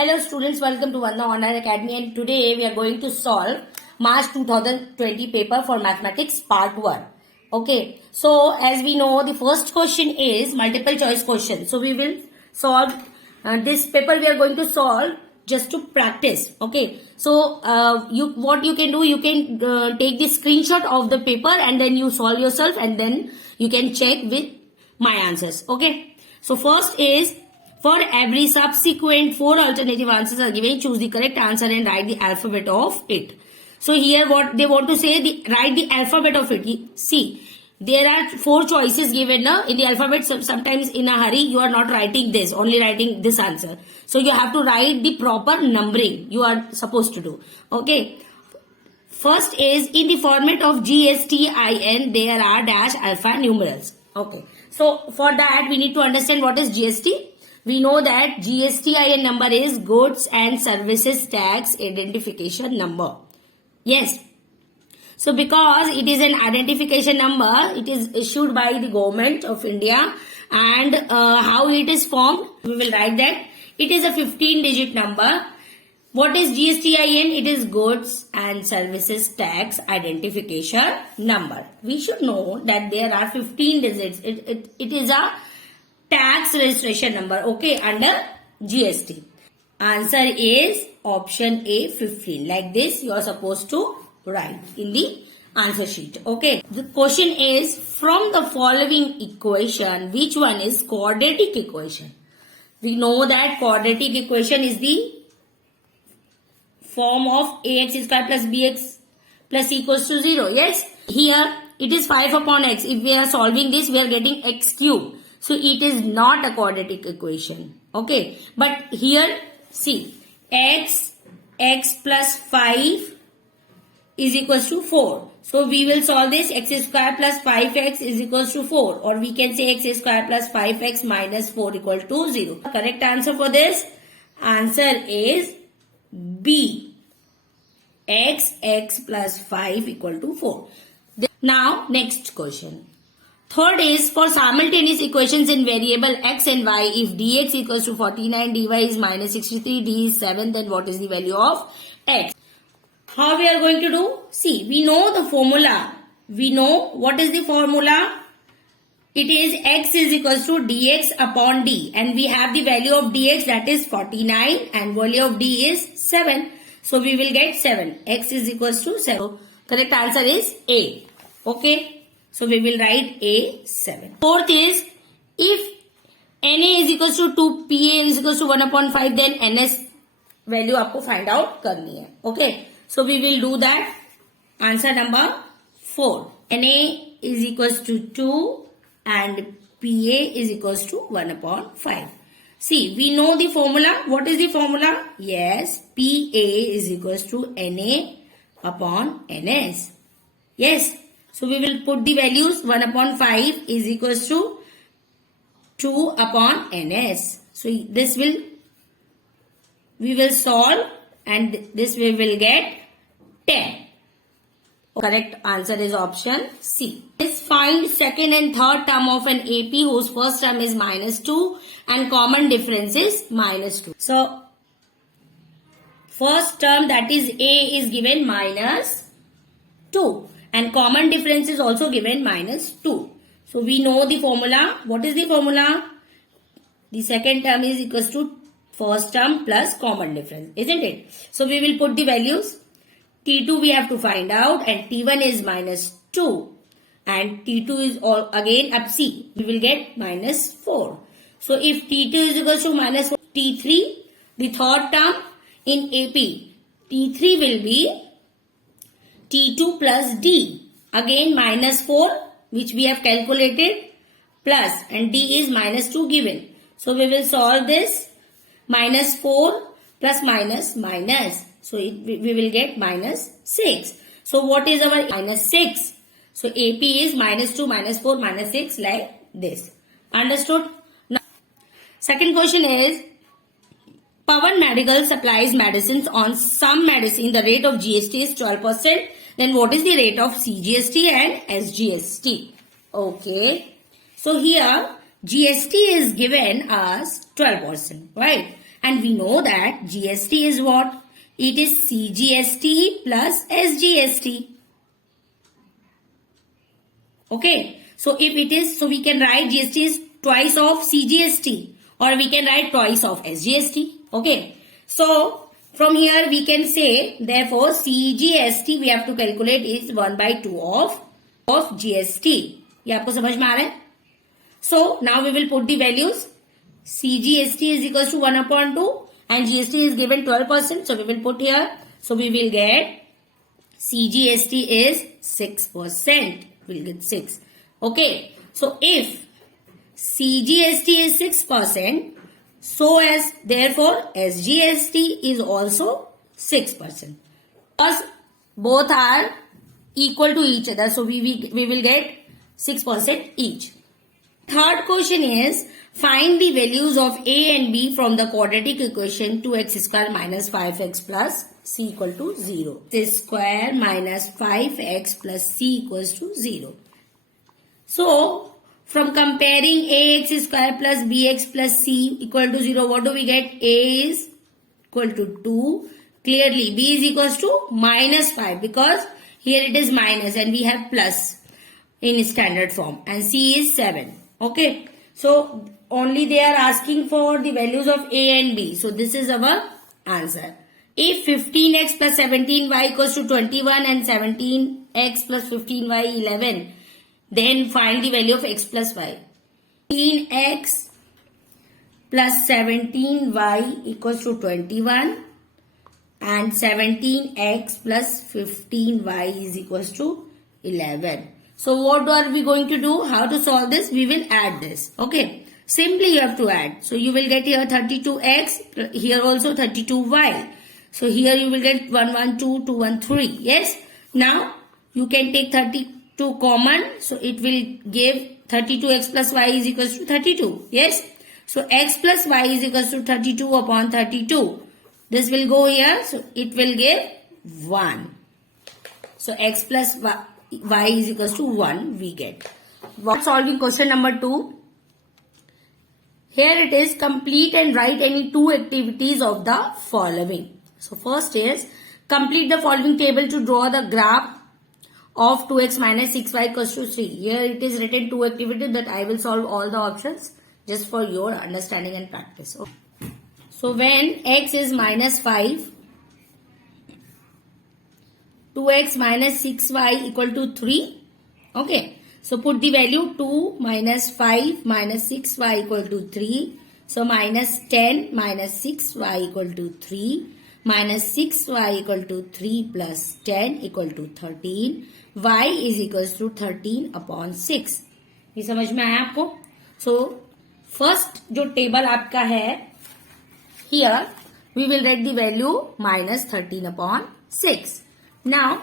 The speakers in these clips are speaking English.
Hello students, welcome to Vandana Online Academy, and today we are going to solve March 2020 paper for mathematics part 1. Okay, so as we know, the first question is multiple choice question. So we will solve this paper. We are going to solve just to practice. Okay, so what you can do, you can take the screenshot of the paper and then you solve yourself, and then you can check with my answers. Okay, so first is, for every subsequent 4 alternative answers are given, choose the correct answer and write the alphabet of it. So here what they want to say, write the alphabet of it. See, there are 4 choices given in the alphabet. So sometimes in a hurry you are not writing this, only writing this answer. So you have to write the proper numbering you are supposed to do. Okay. First is, in the format of GSTIN there are dash alpha numerals. Okay. So for that we need to understand what is GST. We know that GSTIN number is Goods and Services Tax Identification Number. Yes. So because it is an identification number, it is issued by the government of India, and how it is formed, we will write that. It is a 15-digit number. What is GSTIN? It is Goods and Services Tax Identification Number. We should know that there are 15 digits. It is a tax registration number, okay, under GST. Answer is option A, 15. Like this you are supposed to write in the answer sheet. Okay. The question is, from the following equation, which one is quadratic equation? We know that quadratic equation is the form of ax square plus bx plus equals to 0. Yes. Here it is 5 upon x. If we are solving this, we are getting x cube. So it is not a quadratic equation. Okay. But here, see, x plus 5 is equals to 4. So we will solve this. X square plus 5x is equals to 4. Or we can say x square plus 5x minus 4 equal to 0. Correct answer for this? Answer is B. X plus 5 equal to 4. Now, next question. Third is, for simultaneous equations in variable x and y, if dx equals to 49, dy is minus 63, d is 7, then what is the value of x? How we are going to do? See, we know the formula. We know what is the formula. It is x is equals to dx upon d, and we have the value of dx, that is 49, and value of d is 7. So we will get 7. X is equals to 7. So correct answer is A. Okay. So we will write A, 7. Fourth is, if NA is equals to 2, PA is equals to 1 upon 5, then NS value आपको find out करनी है. Okay. So we will do that. Answer number 4. NA is equals to 2 and PA is equals to 1 upon 5. See, we know the formula. What is the formula? Yes, PA is equals to NA upon NS. Yes. So we will put the values. 1 upon 5 is equals to 2 upon NS. So this we will solve, and this we will get 10. Correct answer is option C. Let's find second and third term of an AP whose first term is minus 2 and common difference is minus 2. So first term, that is A, is given minus 2. And common difference is also given minus 2. So we know the formula. What is the formula? The second term is equals to first term plus common difference, isn't it? So we will put the values. T2 we have to find out, and T1 is minus 2. And T2 is all again up C. We will get minus 4. So if T2 is equals to minus 4, T3, the third term in AP, T3 will be T2 plus D, again minus 4, which we have calculated, plus, and D is minus 2 given. So we will solve this. Minus 4 plus minus minus. So we will get minus 6. So what is our minus 6? So AP is minus 2, minus 4, minus 6, like this. Understood? Now, second question is, Pawan Medical supplies medicines. On some medicine, the rate of GST is 12%. Then what is the rate of CGST and SGST? Okay. So here GST is given as 12%, right? And we know that GST is what? It is CGST plus SGST. Okay. So if it is, so we can write GST is twice of CGST or we can write twice of SGST. Okay. So from here we can say therefore CGST we have to calculate is 1 by 2 of GST. ये आपको समझ में आ रहा है? So now we will put the values. CGST is equals to 1 upon 2 and GST is given 12%. So we will put here. So we will get CGST is 6%. We'll get 6. Okay. So if CGST is 6%, so as therefore SGST is also 6%. Because both are equal to each other. So we will get 6% each. Third question is find the values of A and B from the quadratic equation 2x square minus 5x plus c equal to 0. X square minus 5x plus c equals to 0. So from comparing ax square plus bx plus c equal to 0, what do we get? A is equal to 2. Clearly b is equals to minus 5 because here it is minus and we have plus in standard form and c is 7. Okay. So only they are asking for the values of A and B. So this is our answer. If 15x plus 17y equals to 21 and 17x plus 15y 11, then find the value of x plus y. 15x plus 17y equals to 21 and 17x plus 15y is equals to 11. So what are we going to do? How to solve this? We will add this. Okay. Simply you have to add. So you will get here 32x, here also 32y. So here you will get 112, 213. Yes. Now you can take 32 common. So it will give 32x plus y is equals to 32. Yes. So x plus y is equals to 32 upon 32. This will go here. So it will give 1. So x plus y is equals to 1 we get. Solving question number 2. Here it is complete and write any two activities of the following. So first is complete the following table to draw the graph of 2x minus 6y equals to 3. Here it is written two activities that I will solve all the options just for your understanding and practice. Okay. So when x is minus 5, 2x minus 6y equal to 3. Okay. So put the value 2 minus 5 minus 6y equal to 3. So minus 10 minus 6y equal to 3. Minus 6y equal to 3 plus 10 equal to 13. Y is equals to 13 upon 6. ये समझ में आया आपको? So first जो table आपका है, here we will write the value minus 13 upon 6. Now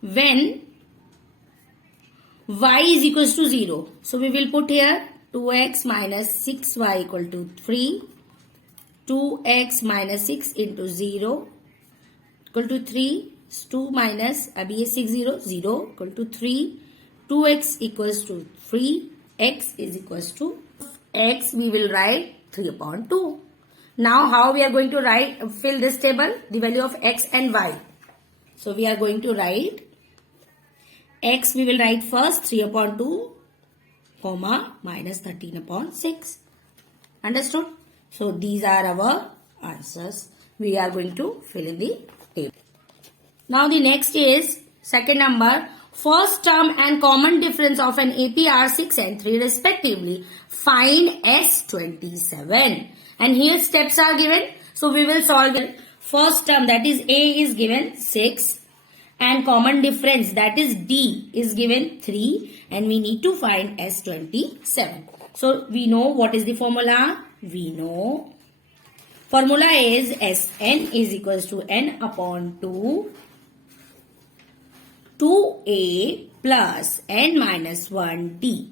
when y is equals to 0, so we will put here 2x minus 6y equal to 3. 2x minus 6 into 0 equal to 3. 2 minus abhi ye 6 0 0 equal to 3. 2x equals to 3. X is equals to x we will write 3 upon 2. Now how we are going to fill this table? The value of x and y. So we are going to write x we will write first 3 upon 2 comma minus 13 upon 6. Understood? So these are our answers. We are going to fill in the table. Now the next is second number. First term and common difference of an AP are 6 and 3 respectively. Find S27. And here steps are given. So we will solve it. First term that is A is given 6. And common difference that is D is given 3. And we need to find S27. So we know what is the formula. We know formula is Sn is equals to n upon 2. 2a plus n minus 1d.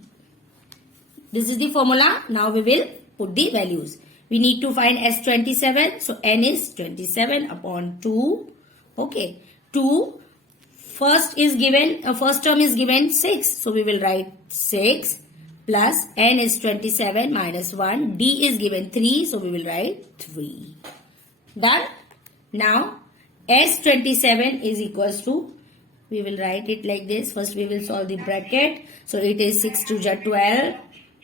This is the formula. Now we will put the values. We need to find S27. So n is 27 upon 2. Okay. 2. First term is given 6. So we will write 6 plus n is 27 minus 1. D is given 3, so we will write 3. Done? Now, S27 is equals to, we will write it like this. First we will solve the bracket. So it is 6 to 12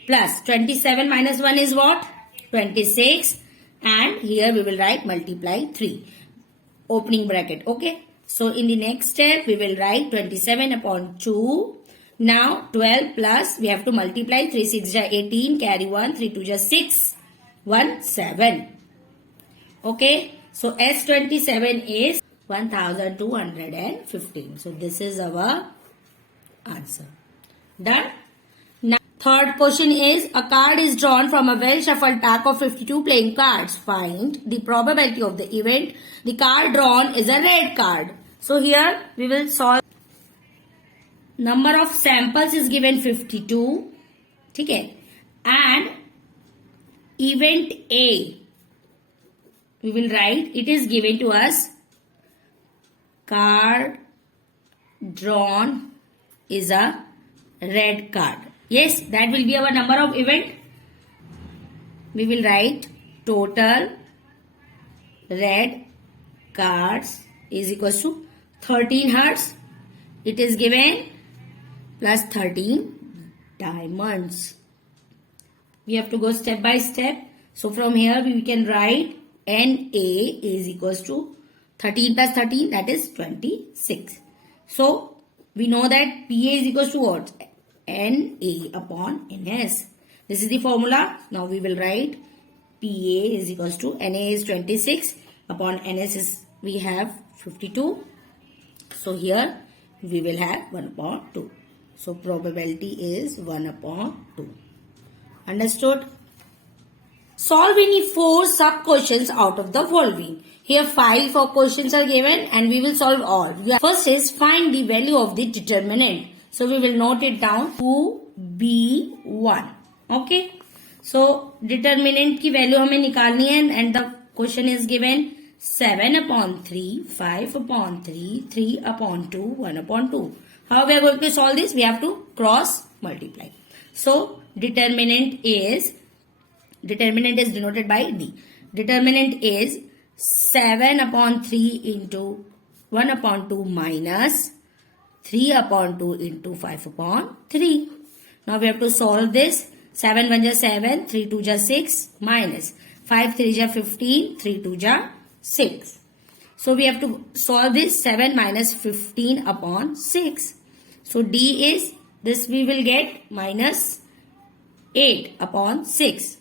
plus 27 minus 1 is what? 26. And here we will write multiply 3. Opening bracket. Okay. So in the next step we will write 27 upon 2. Now 12 plus we have to multiply 3 6 ja 18, carry 1, 3 2 ja 6, 1 7. Okay. So S27 is 1215. So this is our answer. Done. Now third question is, a card is drawn from a well shuffled pack of 52 playing cards. Find the probability of the event. The card drawn is a red card. So here we will solve. Number of samples is given 52. Okay. And event A, we will write, it is given to us, card drawn is a red card. Yes, that will be our number of event. We will write total red cards is equals to 13 hearts. It is given plus 13 diamonds. We have to go step by step. So from here we can write NA is equals to 13 plus 13, that is 26. So we know that PA is equals to what? NA upon NS. This is the formula. Now we will write PA is equals to NA is 26 upon NS is we have 52. So here we will have 1 upon 2. So probability is 1 upon 2. Understood? Solve any 4 sub questions out of the following. Here 5 questions are given and we will solve all. First is find the value of the determinant. So we will note it down to B1. Okay. So determinant की value हमें निकालनी है and the question is given 7 upon 3, 5 upon 3, 3 upon 2, 1 upon 2. How we are going to solve this? We have to cross multiply. So determinant is denoted by D. Determinant is 7 upon 3 into 1 upon 2 minus 3 upon 2 into 5 upon 3. Now we have to solve this. 7 1 ja 7, 3 2 ja 6 minus 5 3 ja 15, 3 2 ja 6. So we have to solve this 7 minus 15 upon 6. So D is, this we will get minus 8 upon 6.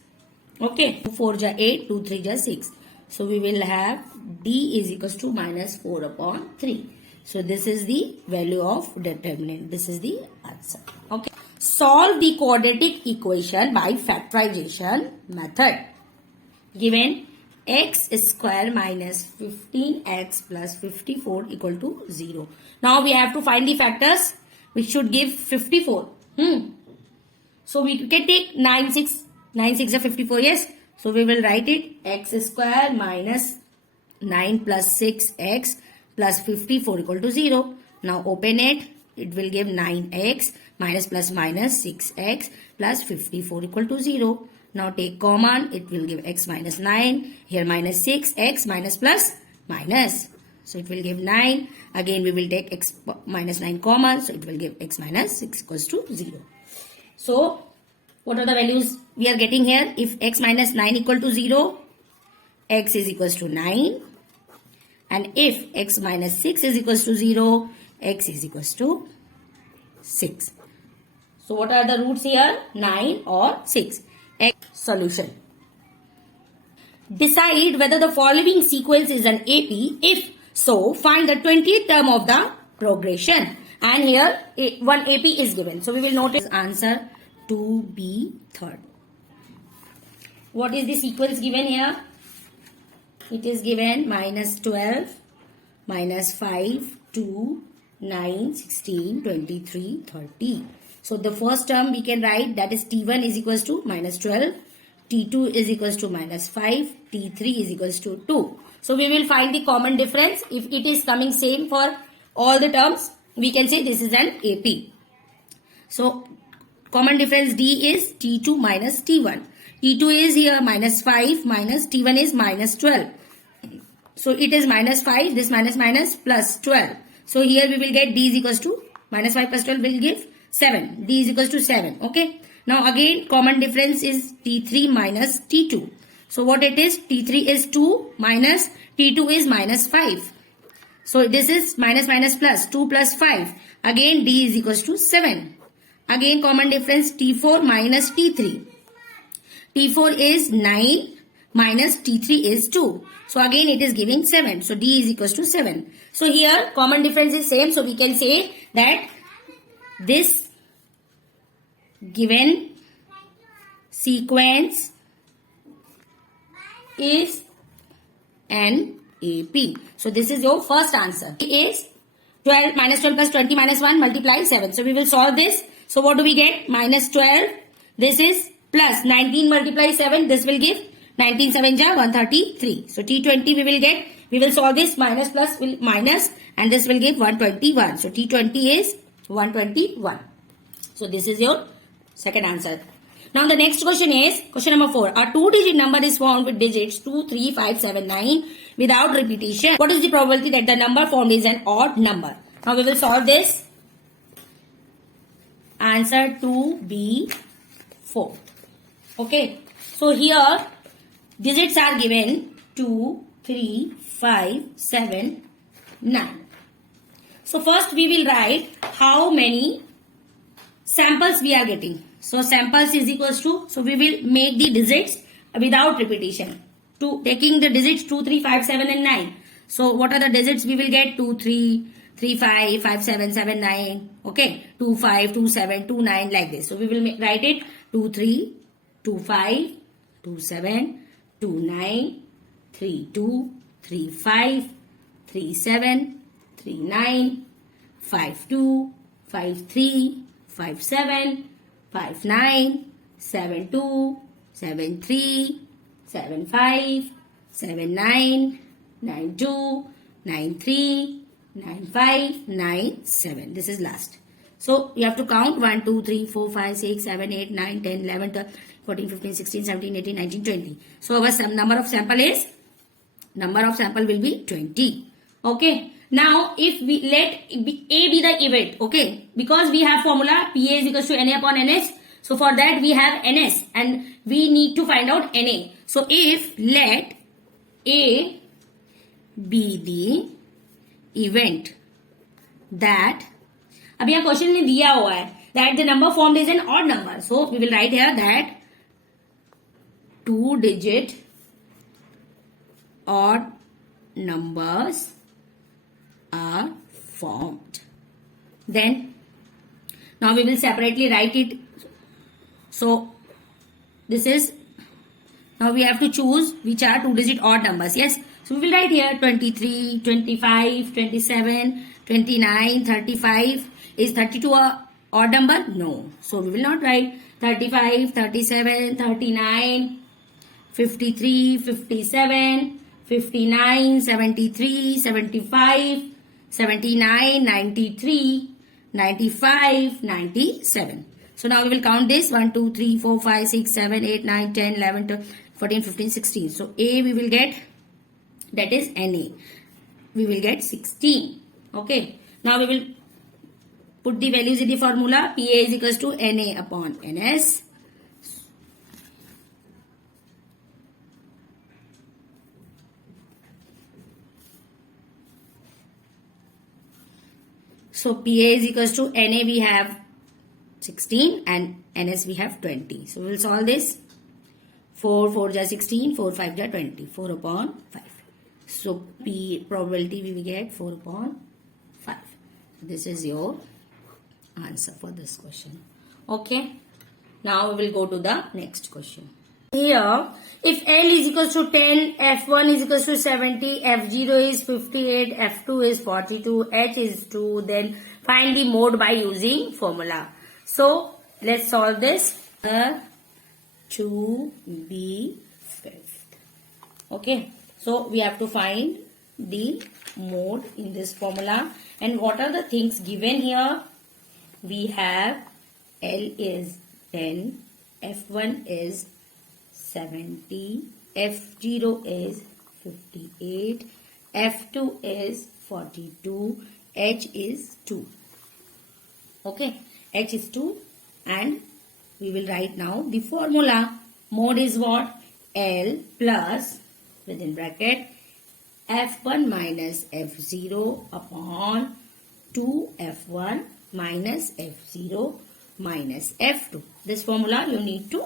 Okay. 2 4 ja 8, 2 3 ja 6. So we will have D is equals to minus 4 upon 3. So this is the value of determinant. This is the answer. Okay. Solve the quadratic equation by factorization method. Given x square minus 15x plus 54 equal to 0. Now we have to find the factors which should give 54. So we can take 9 6 are 54. Yes. So we will write it x square minus 9 plus 6x plus 54 equal to 0. Now open it. It will give 9x minus plus minus 6x plus 54 equal to 0. Now take common. It will give x minus 9. Here minus 6. X minus plus minus. So it will give 9. Again we will take x minus 9 common. So it will give x minus 6 equals to 0. So what are the values we are getting here? If x minus 9 equal to 0, x is equals to 9. And if x minus 6 is equals to 0, x is equals to 6. So what are the roots here? 9 or 6. X solution. Decide whether the following sequence is an AP. If so, find the 20th term of the progression. And here one AP is given. So we will notice answer to be third. What is the sequence given here? It is given minus 12, minus 5, 2, 9, 16, 23, 30. So the first term we can write, that is T1 is equals to minus 12, T2 is equals to minus 5, T3 is equals to 2. So we will find the common difference. If it is coming same for all the terms, we can say this is an AP. So common difference D is T2 minus T1. T2 is here minus 5 minus T1 is minus 12. So it is minus 5, this minus plus 12. So here we will get D is equals to minus 5 plus 12 will give 7. D is equals to 7. Okay. Now again common difference is T3 minus T2. So what it is? T3 is 2 minus T2 is minus 5. So this is minus plus 2 plus 5. Again D is equals to 7. Again common difference T4 minus T3. T4 is 9 minus T3 is 2. So again it is giving 7. So D is equals to 7. So here common difference is same. So we can say that this given sequence is NAP. So this is your first answer. It is 12 minus 12 plus 20 minus 1 multiply 7. So we will solve this. So what do we get? Minus 12. This is plus 19 multiply 7. This will give 19 7 ja 133. So T20 we will get. We will solve this minus plus will minus and this will give 121. So T20 is 121. So this is your second answer. Now the next question is question number 4. A 2-digit number is formed with digits 2, 3, 5, 7, 9 without repetition. What is the probability that the number formed is an odd number? Now we will solve this. Answer 2B4. Okay. So here digits are given 2, 3, 5, 7, 9. So first we will write how many samples we are getting. So samples is equals to, so we will make the digits without repetition. Taking the digits 2, 3, 5, 7 and 9. So what are the digits we will get? 2, 3, 3, 5, 5, 7, 7, 9. Okay. 2, 5, 2, 7, 2, 9 like this. So we will write it 2, 3, 2, 5, 2, 7, 2, 9, 3, 2, 3, 5, 3, 7, 3, 9, 5, 2, 5, 3, 5, 7, 5, 9, 7, 2, 7, 3, 7, 5, 7, 9, 9, 2, 9, 3, 9, 5, 9, 7. This is last. So you have to count 1, 2, 3, 4, 5, 6, 7, 8, 9, 10, 11, 12, 14, 15, 16, 17, 18, 19, 20. So our number of sample will be 20. Okay. Now if we let A be the event, okay, because we have formula PA is equals to NA upon NS. So for that we have NS and we need to find out NA. So if let A be the event that, अब यहाँ question में दिया हुआ है that the number formed is an odd number. So we will write here that 2-digit odd numbers are formed. Then now we will separately write it. So this is, now we have to choose which are 2-digit odd numbers. Yes. So we will write here 23, 25, 27, 29, 35. Is 32 a odd number? No. So we will not write 35, 37, 39, 53, 57, 59, 73, 75, 79, 93, 95, 97. So now we will count this 1, 2, 3, 4, 5, 6, 7, 8, 9, 10, 11, 12, 14, 15, 16. So A we will get, that is NA. We will get 16. Okay. Now we will put the values in the formula. PA is equals to NA upon NS. So PA is equals to NA we have 16 and NS we have 20. So we will solve this. 4, 4 ja 16, 4, 5 ja 20. 4 upon 5. So P probability we will get 4 upon 5. This is your answer for this question. Okay. Now we will go to the next question. Here, if L is equals to 10, F1 is equals to 70, F0 is 58, F2 is 42, H is 2, then find the mode by using formula. So let's solve this. 2B fifth. Okay. So we have to find the mode in this formula. And what are the things given here? We have L is 10, F1 is 70, F0 is 58, F2 is 42, H is 2. Okay, H is 2 and we will write now the formula. Mode is what? L plus within bracket F1 minus F0 upon 2 F1 minus F0 minus F2. This formula you need to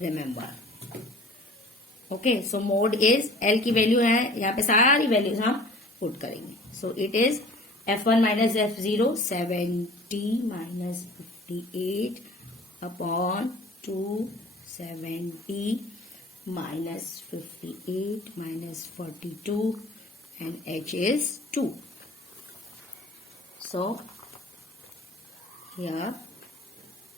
remember. Okay, so mode is L की value है, यहाँ पे सारी values हम put करेंगे. So it is F1 minus F0 70 minus 58 upon 270 minus 58 minus 42 and H is 2. So here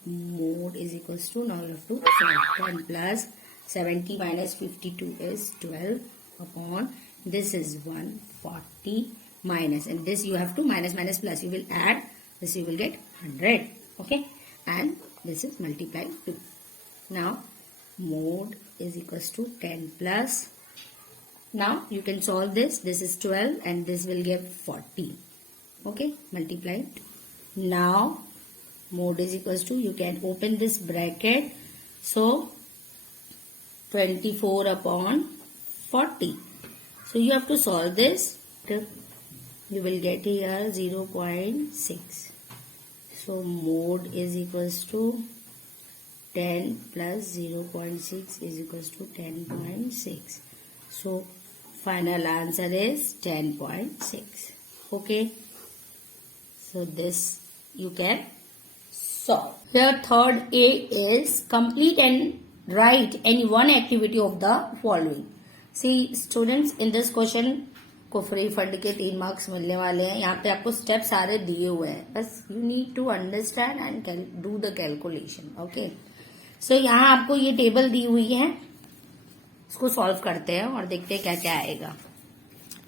mode is equals to, now you have to solve 10 plus 70 minus 52 is 12 upon this is 140 minus, and this you have to minus plus, you will add this, you will get 100. Okay, and this is multiply 2. Now mode is equals to 10 plus, now you can solve this is 12 and this will give 40. Okay, multiply 2. Now mode is equals to, you can open this bracket, so 24 upon 40. So you have to solve this. You will get here 0.6. So mode is equals to 10 plus 0.6 is equals to 10.6. So final answer is 10.6. Okay. So this you can solve. Here third A is complete and write any one activity of the following. See students, in this question को free fund के 3 marks मिलने वाले हैं. यहाँ पे आपको step सारे दिए हुए हैं, बस you need to understand and do the calculation. Okay, so यहाँ आपको ये टेबल दी हुई है, इसको सॉल्व करते हैं और देखते हैं क्या क्या आएगा.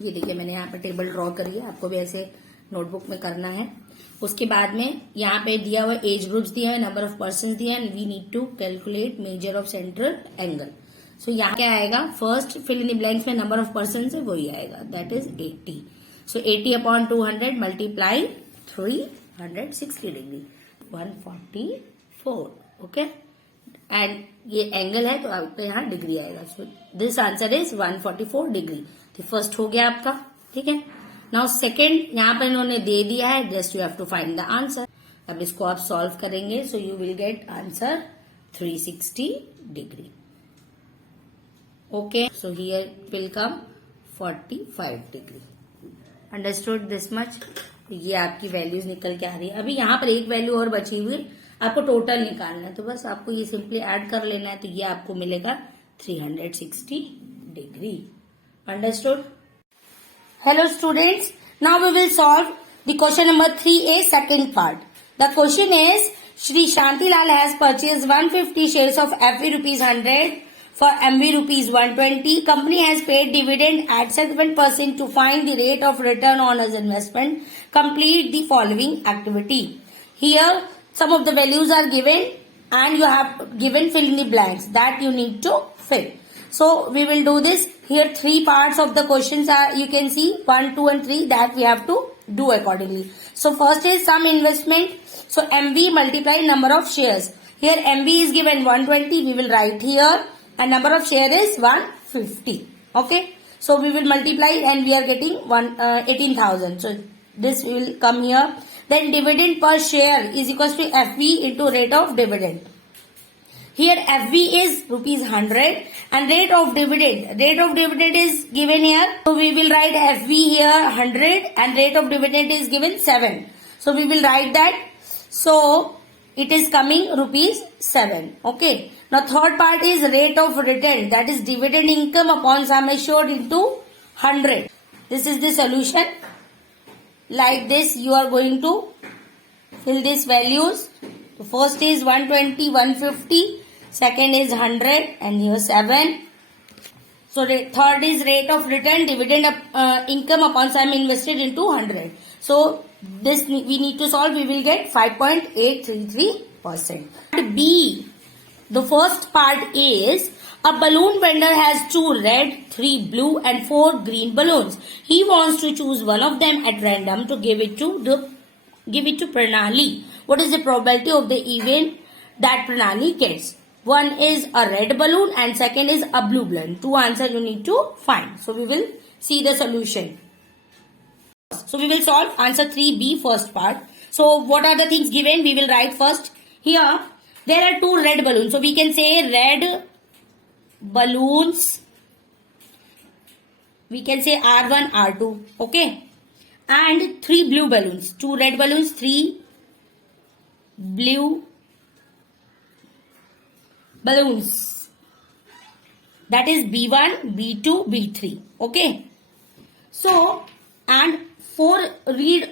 ये देखिए मैंने यहाँ पे टेबल ड्रॉ करी है, आपको भी ऐसे नोटबुक में करना है. उसके बाद में यहाँ पे दिया हुआ एज ग्रुप्स दिया है, नंबर ऑफ पर्सन दिया है, we need to calculate measure of central angle. So यहाँ क्या आएगा, first fill in the blanks में नंबर ऑफ पर्सन है वही आएगा, that is 80. So 80 upon 200 multiply 360 degree 144. Okay, and ये एंगल है तो आपको यहाँ डिग्री आएगा. So this answer is 144 degree. तो फर्स्ट हो गया आपका. ठीक है, नाउ सेकेंड यहाँ पर इन्होंने दे दिया है, just you have to find the answer. अब इसको आप सॉल्व करेंगे, so you will get answer 360 degree. Okay, so here it will come 45 degree. Understood this much? ये आपकी वैल्यूज निकल के आ रही है. अभी यहाँ पर एक वैल्यू और बची हुई, आपको टोटल निकालना है, तो बस आपको ये सिंपली ऐड कर लेना है, तो ये आपको मिलेगा 360 degree. Understood? Hello students, now we will solve the question number 3A second part. The question is, Shri Shantilal has purchased 150 shares of FV rupees 100 for MV rupees 120. Company has paid dividend at 7% to find the rate of return on his investment. Complete the following activity. Here some of the values are given and you have given fill in the blanks that you need to fill. So we will do this. Here 3 parts of the questions are, you can see 1, 2 and 3 that we have to do accordingly. So first is sum investment. So MV multiply number of shares. Here MV is given 120, we will write here. And number of share is 150. Okay, so we will multiply and we are getting 18,000. So this will come here. Then dividend per share is equals to FV into rate of dividend. Here FV is rupees 100 and rate of dividend is given here. So we will write FV here 100 and rate of dividend is given 7. So we will write that. So it is coming rupees 7. Okay. Now third part is rate of return, that is dividend income upon sum assured into 100. This is the solution. Like this you are going to fill these values. The first is 120, 150, second is 100 and here 7. So third is rate of return, dividend income upon sum invested into 100. So this we need to solve, we will get 5.833 5%. B, the first part is a balloon vendor has 2 red, 3 blue and 4 green balloons. He wants to choose one of them at random to give it to Pranali. What is the probability of the event that Pranali gets? One is a red balloon and second is a blue balloon. Two answers you need to find. So we will see the solution. So we will solve answer 3B first part. So what are the things given? We will write first. Here there are 2 red balloons. So we can say red balloons. We can say R1, R2. Okay. And 3 blue balloons. 2 red balloons, 3 blue balloons. That is B1, B2, B3. Okay. So, and 4 green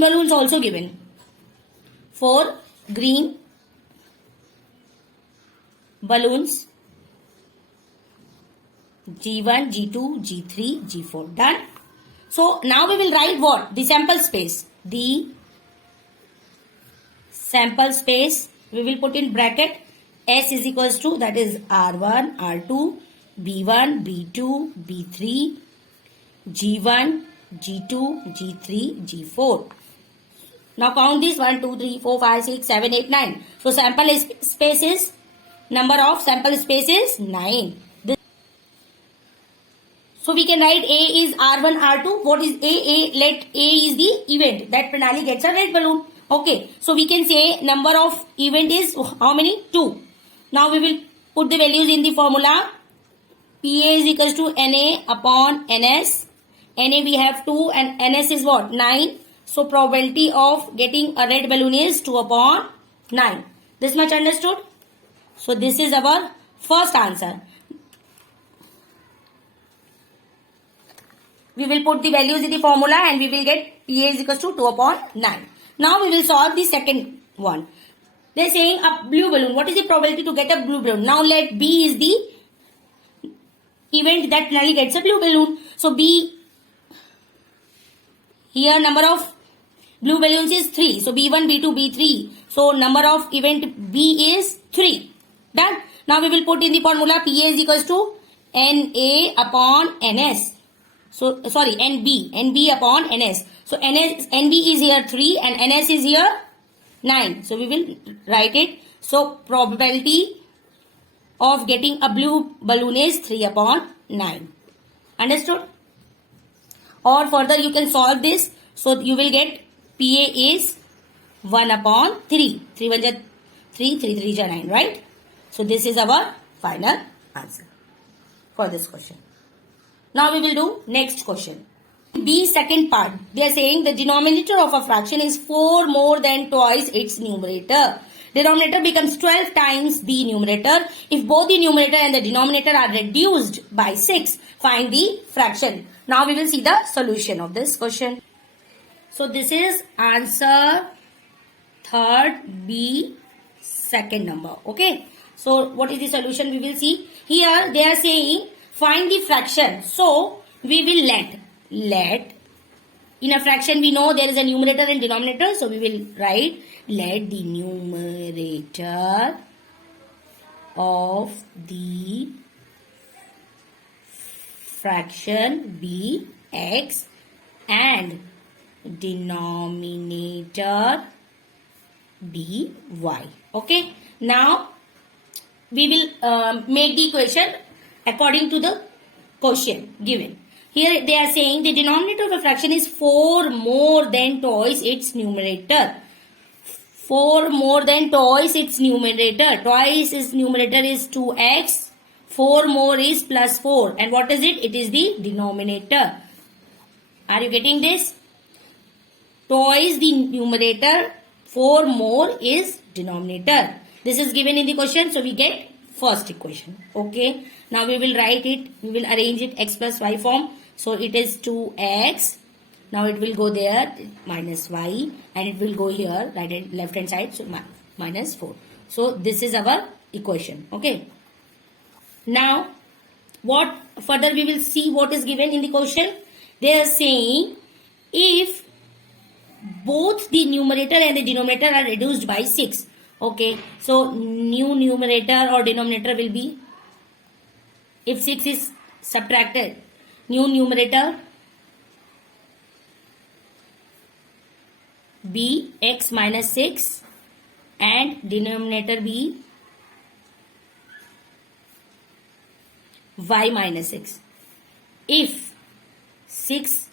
balloons also given. 4 green balloons. G1, G2, G3, G4. Done. So, now we will write what? The sample space. The sample space we will put in bracket. S is equals to, that is R1, R2, B1, B2, B3, G1, G2, G3, G4. Now count this 1, 2, 3, 4, 5, 6, 7, 8, 9. So sample space is, number of sample space is 9. So we can write A is R1, R2. What is A? Let A is the event that Pranali gets a red balloon. Okay. So we can say number of event is how many? 2. Now we will put the values in the formula. PA is equals to NA upon NS. NA we have 2 and NS is what? 9. So probability of getting a red balloon is 2 upon 9. This much understood? So this is our first answer. We will put the values in the formula and we will get PA is equals to 2 upon 9. Now we will solve the second one. They are saying a blue balloon. What is the probability to get a blue balloon? Now let B is the event that Pranali gets a blue balloon. So B, here number of blue balloons is 3. So B1, B2, B3. So number of event B is 3. Done. Now we will put in the formula PA is equals to NA upon NS. So sorry, NB upon NS. So NB is here 3 and NS is here 9. So we will write it. So probability of getting a blue balloon is 3 upon 9. Understood? Or further you can solve this. So you will get PA is 1 upon 3. 3 1 3, 3 3 9, right? So this is our final answer for this question. Now we will do next question. B second part. They are saying the denominator of a fraction is 4 more than twice its numerator. Denominator becomes 12 times the numerator. If both the numerator and the denominator are reduced by 6, find the fraction. Now we will see the solution of this question. So this is answer third B second number. Okay. So what is the solution? We will see. Here they are saying find the fraction. So we will let in a fraction we know there is a numerator and denominator. So we will write let the numerator of the fraction be x and denominator be y. Okay. Now we will make the equation according to the question given. Here they are saying the denominator of a fraction is 4 more than twice its numerator. 4 more than twice its numerator. Twice its numerator is 2x. 4 more is plus 4. And what is it? It is the denominator. Are you getting this? Twice the numerator. 4 more is denominator. This is given in the question. So we get first equation. Okay. Now we will write it. We will arrange it x plus y form. So it is 2x. Now it will go there minus y and it will go here right and left hand side. So minus 4. So this is our equation. Okay. Now what further we will see what is given in the question. They are saying if both the numerator and the denominator are reduced by 6. Okay, so new numerator or denominator will be, if 6 is subtracted, new numerator be x minus 6 and denominator be y minus 6. If 6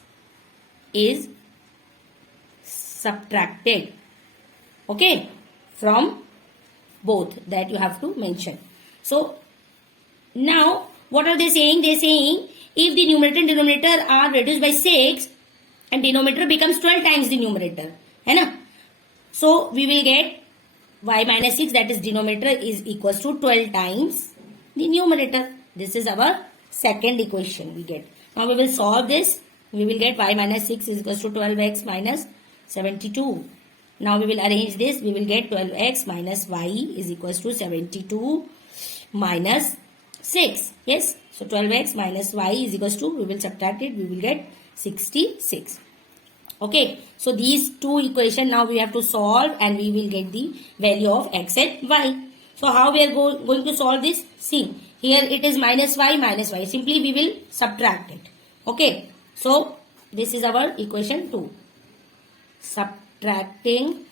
is subtracted, okay, from both, that you have to mention. So now what are they saying? They are saying if the numerator and denominator are reduced by 6 and denominator becomes 12 times the numerator, है ना? So we will get y minus 6, that is denominator, is equals to 12 times the numerator. This is our second equation we get. Now we will solve this. We will get y minus 6 is equals to 12x minus 72. Now we will arrange this. We will get 12x minus y is equals to 72 minus 6. Yes. So 12x minus y is equals to, we will subtract it. We will get 66. Okay. So these two equations now we have to solve and we will get the value of x and y. So how we are going to solve this? See, here it is minus y minus y. Simply we will subtract it. Okay. So this is our equation 2. Subtracting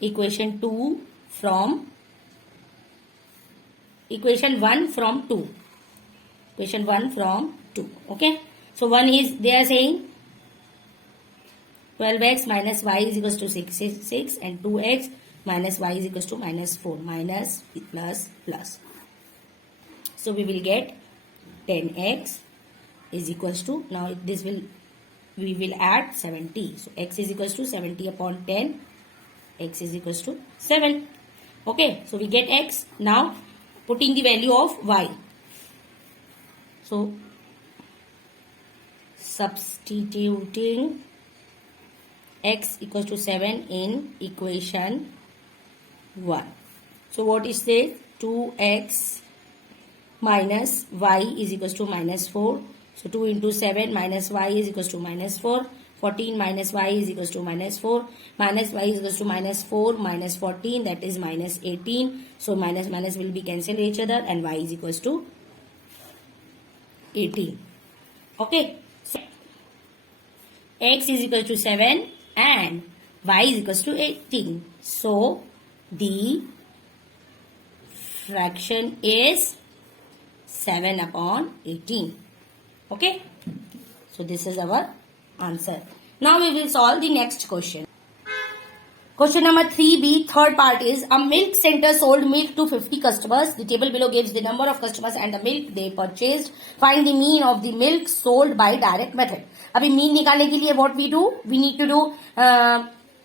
equation 2 from equation 1 from 2. Equation 1 from 2. Okay. So 1 is, they are saying 12x minus y is equals to 6 and 2x minus y is equals to minus 4. Minus plus plus. So we will get 10x is equals to, now this will, we will add 70. So x is equals to 70 upon 10. X is equals to 7. Okay. So we get x. Now putting the value of y. So substituting x equals to 7 in equation 1. So what is this? 2x minus y is equals to minus 4. So 2 into 7 minus y is equals to minus 4. 14 minus y is equals to minus 4. Minus y is equals to minus 4 minus 14, that is minus 18. So minus minus will be cancelled each other and y is equals to 18. Okay. So x is equal to 7 and y is equals to 18. So the fraction is 7 upon 18. Okay. So this is our answer. Now we will solve the next question. Question number 3b, third part is, a milk center sold milk to 50 customers. The table below gives the number of customers and the milk they purchased. Find the mean of the milk sold by direct method. अभी mean निकालने के लिए what we do? We need to do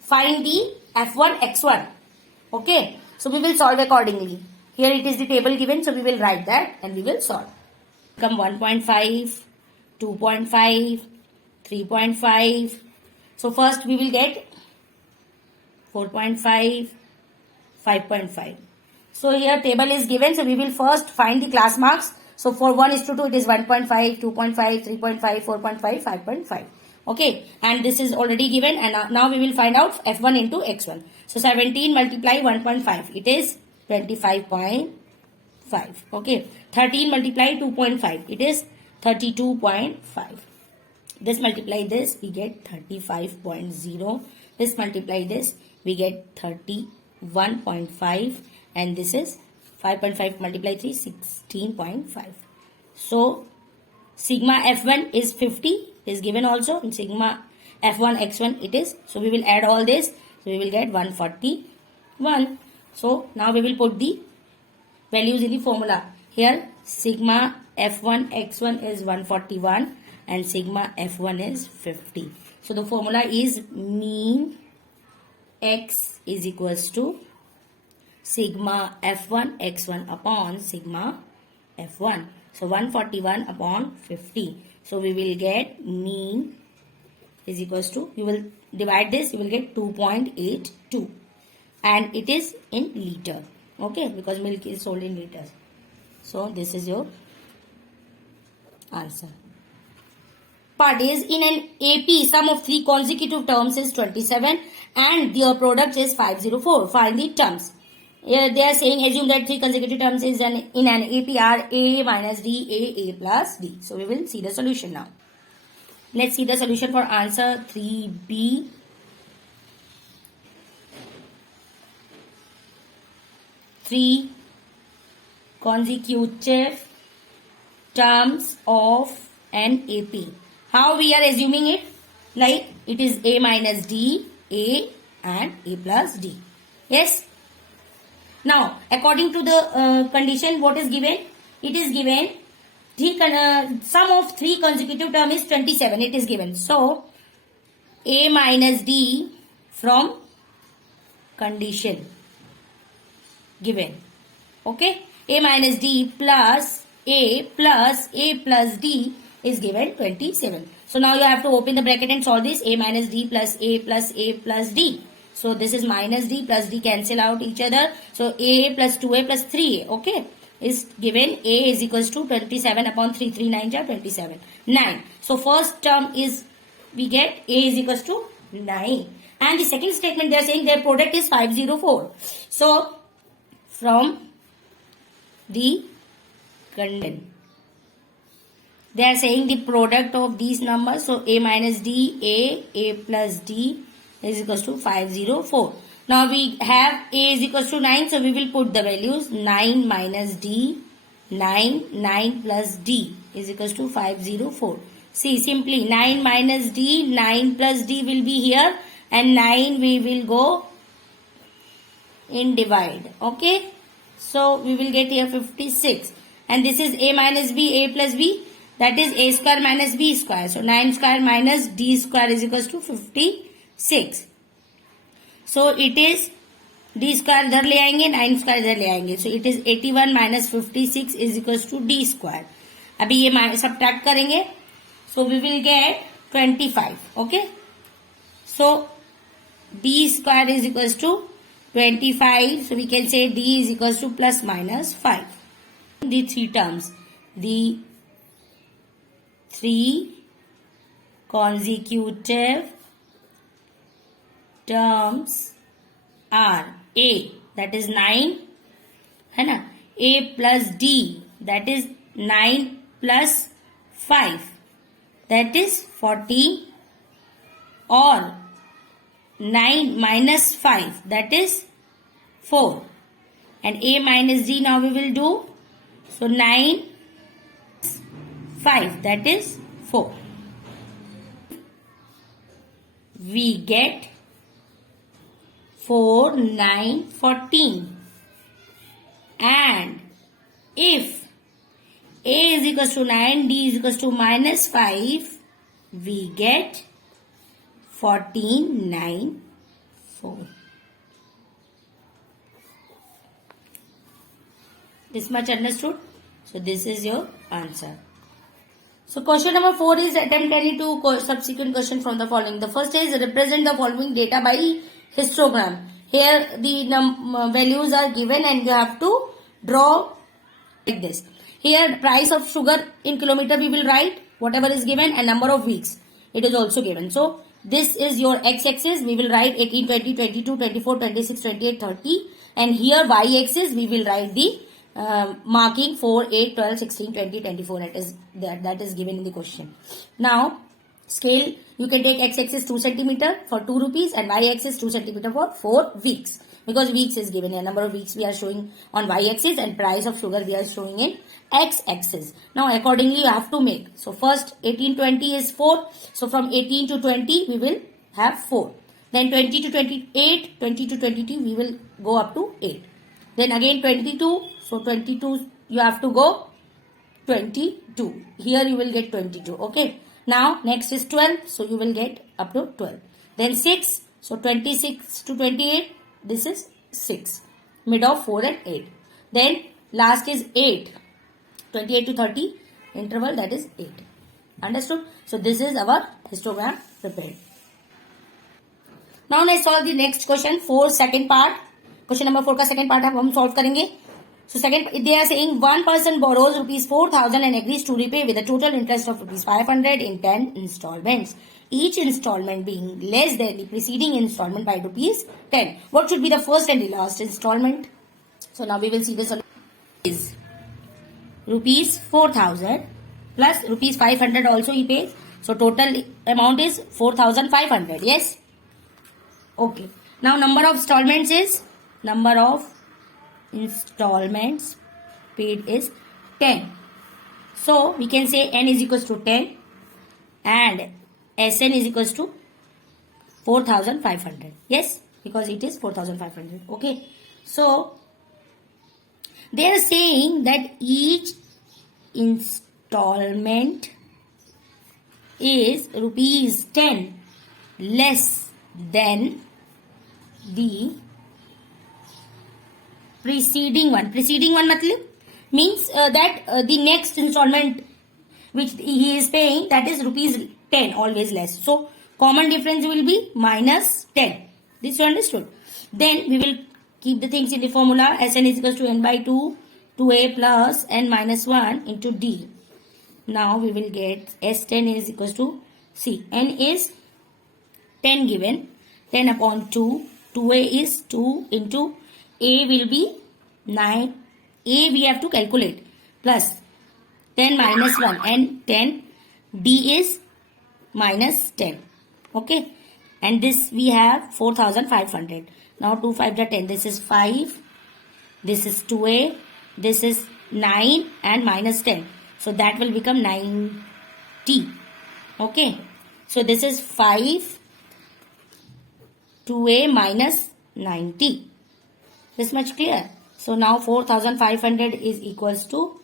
find the f1 x1. Okay. So we will solve accordingly. Here it is the table given. So we will write that and we will solve. Come 1.5, 2.5, 3.5. So first we will get 4.5, 5.5. So here table is given. So we will first find the class marks. So for 1:2 it is 1.5, 2.5, 3.5, 4.5, 5.5. Okay. And this is already given. And now we will find out f1 into x1. So 17 multiply 1.5. It is 25.5. Okay. 13 multiply 2.5. It is 32.5. This multiply this, we get 35.0. This multiply this, we get 31.5. And this is 5.5 multiply 3, 16.5. So sigma f1 is 50 is given also. In sigma f1 x1 it is. So we will add all this. So we will get 141. So now we will put the values in the formula. Here sigma f1 x1 is 141 and sigma f1 is 50. So the formula is mean x is equals to sigma f1 x1 upon sigma f1. So 141 upon 50. So we will get mean is equals to, you will divide this, you will get 2.82 and it is in liter. Okay, because milk is sold in liters. So this is your answer. Part is in an AP, sum of 3 consecutive terms is 27 and their product is 504. Find the terms. Here they are saying assume that 3 consecutive terms is in an AP are A minus D, A plus D. So we will see the solution now. Let's see the solution for answer 3B. Three consecutive terms of an AP. How we are assuming it? Like it is A minus D, A and A plus D. Yes. Now, according to the condition, what is given? It is given sum of 3 consecutive term is 27. It is given. So, A minus D from condition given. Okay. A minus D plus A plus D is given 27. So, now you have to open the bracket and solve this. A minus D plus A plus D. So this is minus D plus D cancel out each other. So A plus 2A plus 3A, okay, is given. A is equals to 27 upon 3. 3 9 are 27. 9. So first term is, we get A is equals to 9. And the second statement they are saying their product is 504. So from the condition, they are saying the product of these numbers. So A minus D, A plus D is equals to 504. Now we have A is equals to 9. So we will put the values 9 minus D, 9 plus D is equals to 504. See, simply 9 minus D, 9 plus D will be here and 9 we will go in divide. Okay. So we will get here 56. And this is A minus B, A plus B. That is A square minus B square. So 9 square minus D square is equals to 56. So it is D square इधर ले आएंगे, 9 square इधर ले आएंगे. So it is 81 minus 56 is equals to D square. अभी ये subtract करेंगे. So we will get 25. Okay. So D square is equals to 25. So we can say D is equals to plus minus 5. The 3 terms. The 3 consecutive terms are A, that is 9, है ना, A plus D, that is 9 plus 5, that is 14, or 9 minus 5, that is 4, and A minus D now we will do. So 9 5, that is 4. We get 4, 9, 14. And if A is equals to 9, D is equals to minus 5, we get 14, 9, 4. This much understood? So this is your answer. So question number 4 is attempt any 2 subsequent question from the following. The first is represent the following data by histogram. Here the values are given and you have to draw like this. Here price of sugar in kilometer we will write whatever is given and number of weeks. It is also given. So this is your x-axis. We will write 18, 20, 22, 24, 26, 28, 30. And here y-axis we will write the marking 4, 8, 12, 16, 20, 24. That is given in the question. Now scale, you can take x-axis 2 centimeter for 2 rupees and y-axis 2 centimeter for 4 weeks. Because weeks is given, a number of weeks we are showing on y-axis and price of sugar we are showing in x-axis. Now accordingly you have to make. So first 18, 20 is 4. So from 18 to 20 we will have 4. Then 20 to 28, 20 to 22 we will go up to 8. Then again 22. So 22 you have to go 22. Here you will get 22. Okay. Now next is 12. So you will get up to 12. Then 6. So 26 to 28. This is 6. Mid of 4 and 8. Then last is 8. 28 to 30. Interval, that is 8. Understood? So this is our histogram prepared. Now let's solve the next question. 4 second part. Question number 4 का second part हम solve करेंगे. So second, they are saying one person borrows rupees 4,000 and agrees to repay with a total interest of rupees 500 in 10 installments. Each installment being less than the preceding installment by rupees 10. What should be the first and the last installment? So now we will see the solution. Is rupees 4,000 plus rupees 500 also he pays. So total amount is 4,500. Yes. Okay. Now number of installments is installments paid is 10. So we can say n is equals to 10 and Sn is equals to 4,500. Yes, because it is 4,500. Okay. So they are saying that each installment is rupees 10 less than the preceding one. Preceding one matlab means that the next installment which he is paying, that is rupees 10, always less. So common difference will be minus 10. This you understood. Then we will keep the things in the formula. Sn is equals to n by 2 2a plus n minus 1 into d. Now we will get S10 is equals to C. N is 10 given. 10 upon 2. 2a is 2 into A will be 9. A we have to calculate. Plus 10 minus 1 and 10. D is minus 10. Okay. And this we have 4,500. Now 2 5 are 10. This is 5. This is 2a. This is 9 and minus 10. So that will become 90. Okay. So this is 5 2a minus 90. This much clear. So now 4,500 is equals to,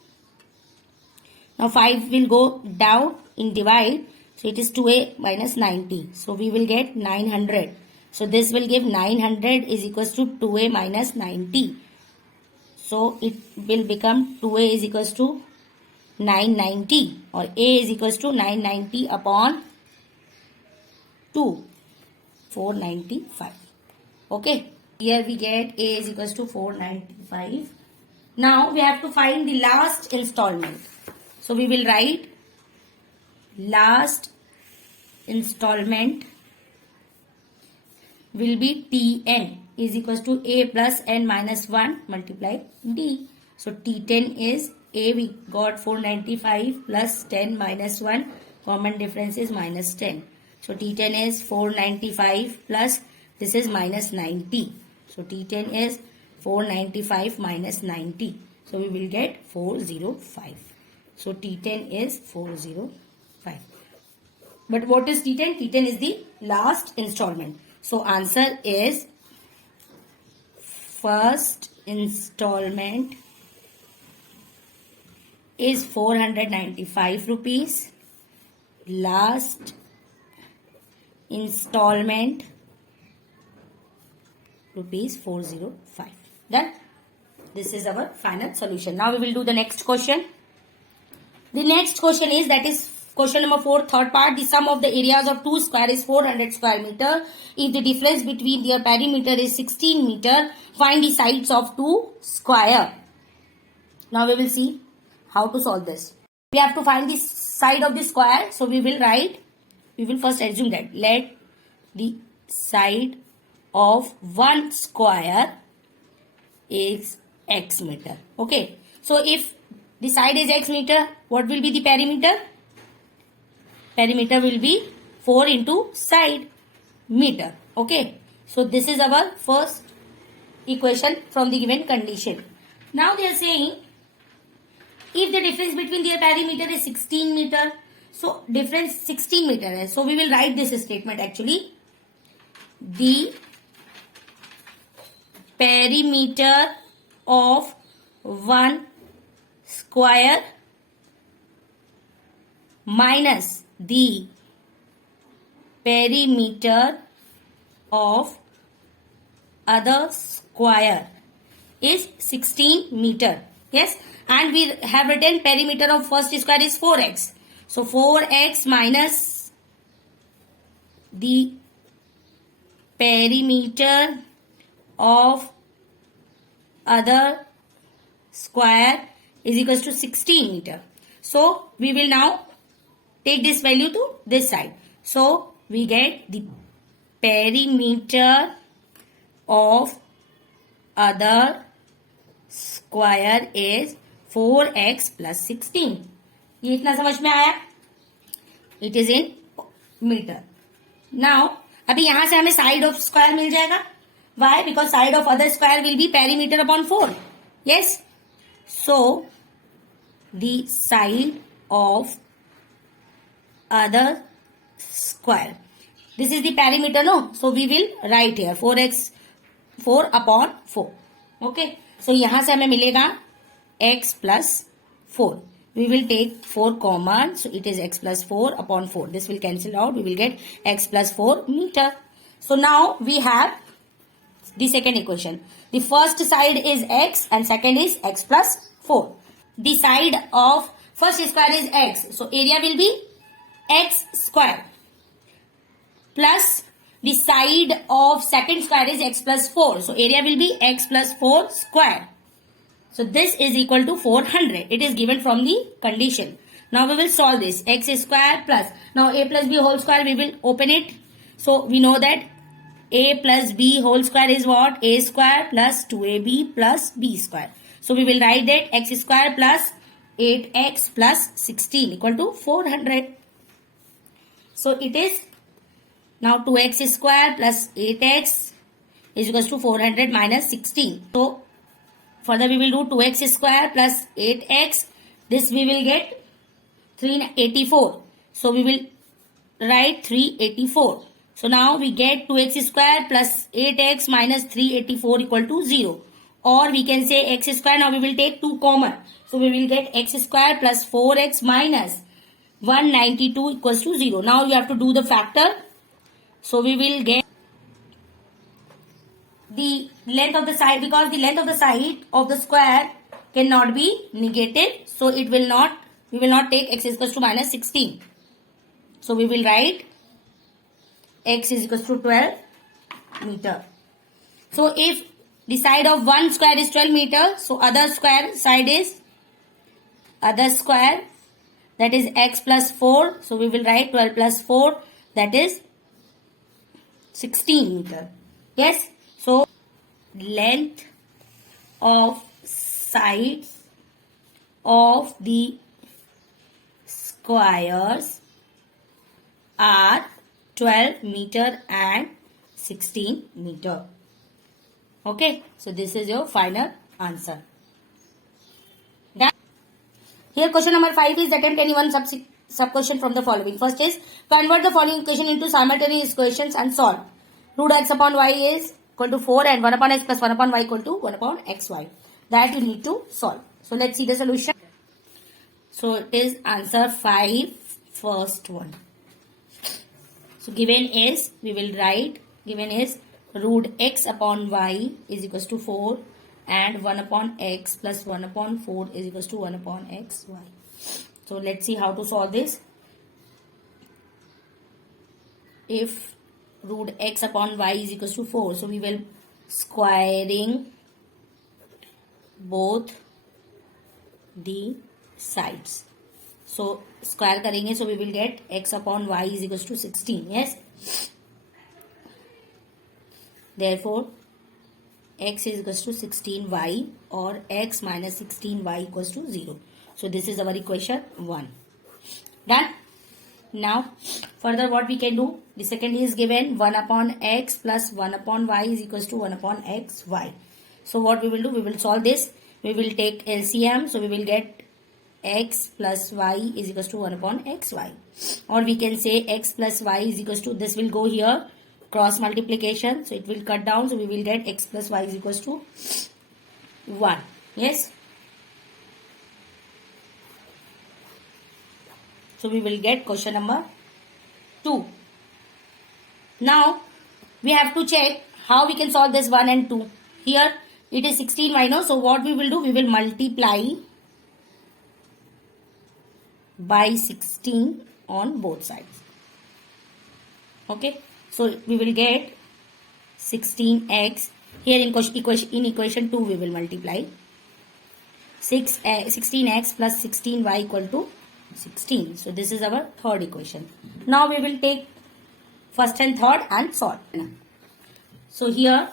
now 5 will go down in divide. So it is 2a minus 90. So we will get 900. So this will give 900 is equals to 2a minus 90. So it will become 2a is equals to 990, or a is equals to 990 upon 2, 495. Okay. Here we get a is equals to 495. Now we have to find the last installment. So we will write last installment will be Tn is equals to a plus n minus 1 multiplied d. So T10 is a, we got 495 plus 10 minus 1. Common difference is minus 10. So T10 is 495 plus this is minus 90. So T10 is 495 minus 90. So we will get 405. So T10 is 405. But what is T10? T10 is the last installment. So answer is first installment is 495 rupees. Last installment rupees 405. Done. This is our final solution. Now we will do the next question. The next question is, that is question number 4, third part. The sum of the areas of two square is 400 square meter. If the difference between their perimeter is 16 meter, find the sides of two square. Now we will see how to solve this. We have to find the side of the square. So we will write, we will first assume that let the side of one square is x meter. Okay. So if the side is x meter, what will be the perimeter? Perimeter will be 4 into side meter. Okay. So this is our first equation from the given condition. Now they are saying if the difference between their perimeter is 16 meter, so difference 16 meter is. So we will write this statement actually. The perimeter of one square minus the perimeter of other square is 16 meter. Yes. And we have written perimeter of first square is 4x. So 4x minus the perimeter of other square is equals to 16 meter. So we will now take this value to this side. So we get the perimeter of other square is 4x plus 16. ये इतना समझ में आया? It is in meter. Now अभी यहां से हमें side of square मिल जाएगा. Why? Because side of other square will be perimeter upon 4. Yes. So the side of other square. This is the perimeter, no? So we will write here 4 upon 4. Okay. So यहाँ से हमें मिलेगा x plus 4. We will take 4 common. So it is x plus 4 upon 4. This will cancel out. We will get x plus 4 meter. So now we have the second equation. The first side is x and second is x plus 4. The side of first square is x. So area will be x square. Plus the side of second square is x plus 4. So area will be x plus 4 square. So this is equal to 400. It is given from the condition. Now we will solve this. X square plus. Now a plus b whole square we will open it. So we know that a plus b whole square is what? A square plus 2ab plus b square. So we will write that x square plus 8x plus 16 equal to 400. So it is now 2x square plus 8x is equals to 400 minus 16. So further we will do 2x square plus 8x. This we will get 384. So we will write 384. So now we get 2x square plus 8x minus 384 equal to 0. Or we can say x square. Now we will take 2 common. So we will get x square plus 4x minus 192 equals to 0. Now you have to do the factor. So we will get the length of the side, because the length of the side of the square cannot be negated. So it will not, we will not take x is equals to minus 16. So we will write x is equals to 12 meter. So if the side of one square is 12 meter, so other square side is other square, that is x plus 4. So we will write 12 plus 4, that is 16 meter. Yes. So length of sides of the squares are 12 meter and 16 meter. Okay. So this is your final answer. Done. Here question number 5 is attempt any one sub question from the following. First is convert the following equation into simultaneous equations and solve. Root x upon y is equal to 4 and 1 upon x plus 1 upon y equal to 1 upon xy. That you need to solve. So let's see the solution. So it is answer 5, first one. So given is, we will write, given is root x upon y is equals to 4 and 1 upon x plus 1 upon 4 is equals to 1 upon xy. So let's see how to solve this. If root x upon y is equals to 4, so we will squaring both the sides. So square करेंगे, so we will get x upon y is equals to 16. Yes. Therefore x is equals to 16y or x minus 16y equals to 0. So this is our equation 1. Done. Now further what we can do, the second is given 1 upon x plus 1 upon y is equals to 1 upon xy. So what we will do, we will solve this. We will take LCM. So we will get x plus y is equals to 1 upon xy. Or we can say x plus y is equals to, this will go here, cross multiplication. So it will cut down. So we will get x plus y is equals to 1. Yes. So we will get question number 2. Now we have to check how we can solve this 1 and 2. Here it is 16y now. So what we will do, we will multiply by 16 on both sides. Okay. So we will get 16x. Here in equation 2 we will multiply. 16x plus 16y equal to 16. So this is our third equation. Now we will take first and third and solve. So here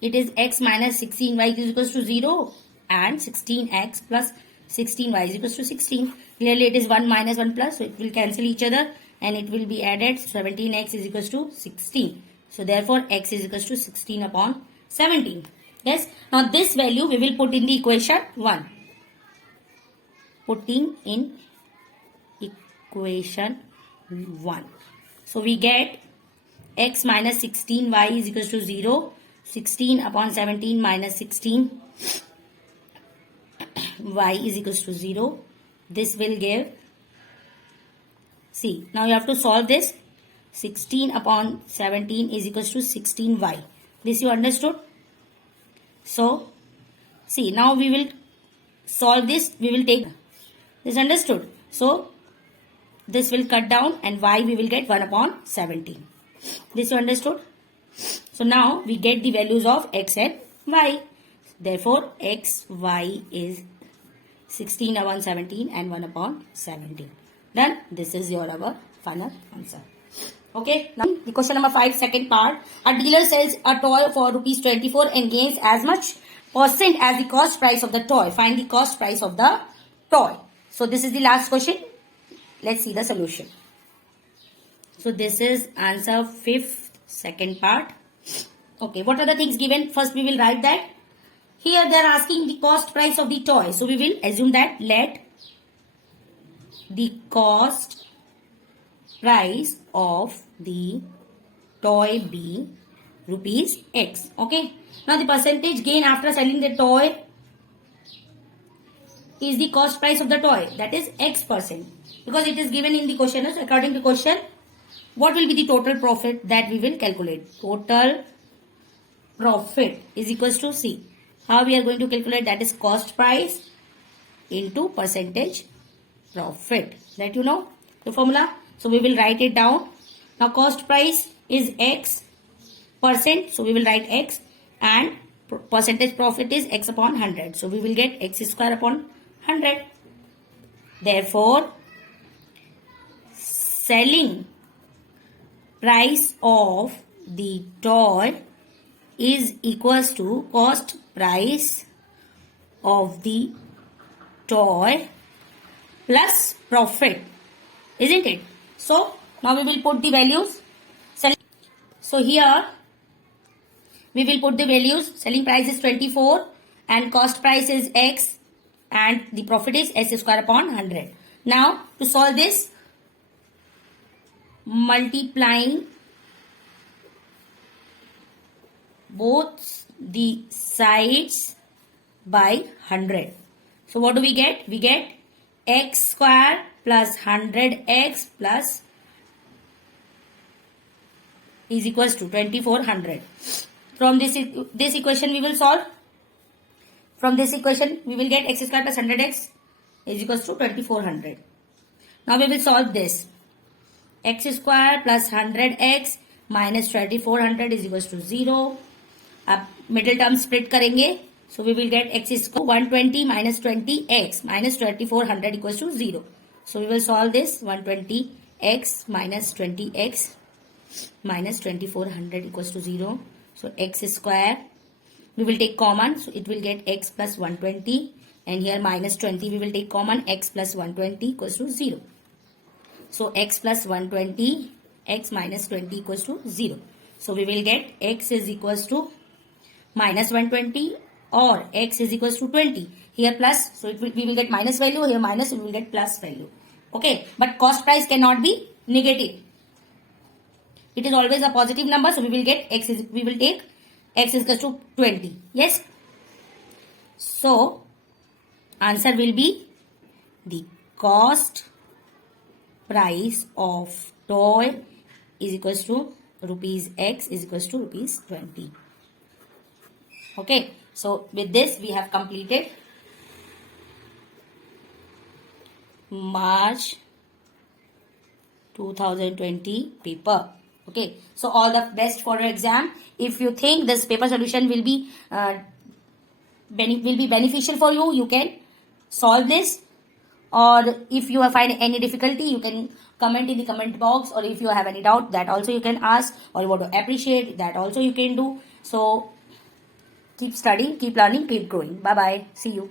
it is x minus 16y is equals to 0 and 16x plus 16y is equals to 16. Clearly it is 1 minus 1 plus, so it will cancel each other and it will be added. 17x is equals to 16. So therefore x is equals to 16 upon 17. Yes. Now this value we will put in the equation 1. Putting in equation 1. So we get x minus 16y is equals to 0. 16 upon 17 minus 16 y is equals to 0. This will give, see, now you have to solve this. 16 upon 17 is equals to 16y. This you understood? So, see, now we will solve this. We will take this, understood? So, this will cut down and y we will get 1 upon 17. This you understood? So, now we get the values of x and y. Therefore, x, y is 16 upon 17 and 1 upon 17. Done. This is your our final answer. Okay. Now, the question number 5, second part. A dealer sells a toy for rupees 24 and gains as much percent as the cost price of the toy. Find the cost price of the toy. So, this is the last question. Let's see the solution. So, this is answer 5th, second part. Okay. What are the things given? First, we will write that. Here they are asking the cost price of the toy. So we will assume that let the cost price of the toy be rupees X. Okay. Now the percentage gain after selling the toy is the cost price of the toy. That is X%. Because it is given in the question. So according to question, what will be the total profit that we will calculate? Total profit is equals to C. How we are going to calculate? That is cost price into percentage profit. That you know the formula. So we will write it down. Now cost price is X percent. So we will write X and percentage profit is X upon 100. So we will get X square upon 100. Therefore, selling price of the toy is equals to cost price of the toy plus profit, isn't it? So now we will put the values. So here we will put the values. Selling price is 24 and cost price is X and the profit is S square upon 100. Now to solve this, multiplying both the sides by 100. So what do we get? We get x square plus 100x plus is equals to 2400. From this equation we will solve. From this equation we will get x square plus 100x is equals to 2400. Now we will solve this. X square plus 100x minus 2400 is equals to 0. अब middle term split करेंगे. So we will get x is 120 minus 20x minus 2400 equals to 0. So we will solve this. 120x minus 20x minus 2400 equals to 0. So x square we will take common. So it will get x plus 120 and here minus 20 we will take common. X plus 120 equals to 0. So x plus 120 x minus 20 equals to 0. So we will get x is equals to minus 120 or x is equals to 20. Here plus, so we will get minus value. Here minus, we will get plus value. Okay, but cost price cannot be negative. It is always a positive number. So we will get x is, we will take x is equals to 20. Yes. So answer will be the cost price of toy is equals to rupees x is equals to rupees 20. Okay, so with this we have completed March 2020 paper. Okay, so all the best for your exam. If you think this paper solution will be beneficial for you, you can solve this. Or if you find any difficulty, you can comment in the comment box, or if you have any doubt, that also you can ask, or you want to appreciate, that also you can do. So keep studying, keep learning, keep growing. Bye bye, see you.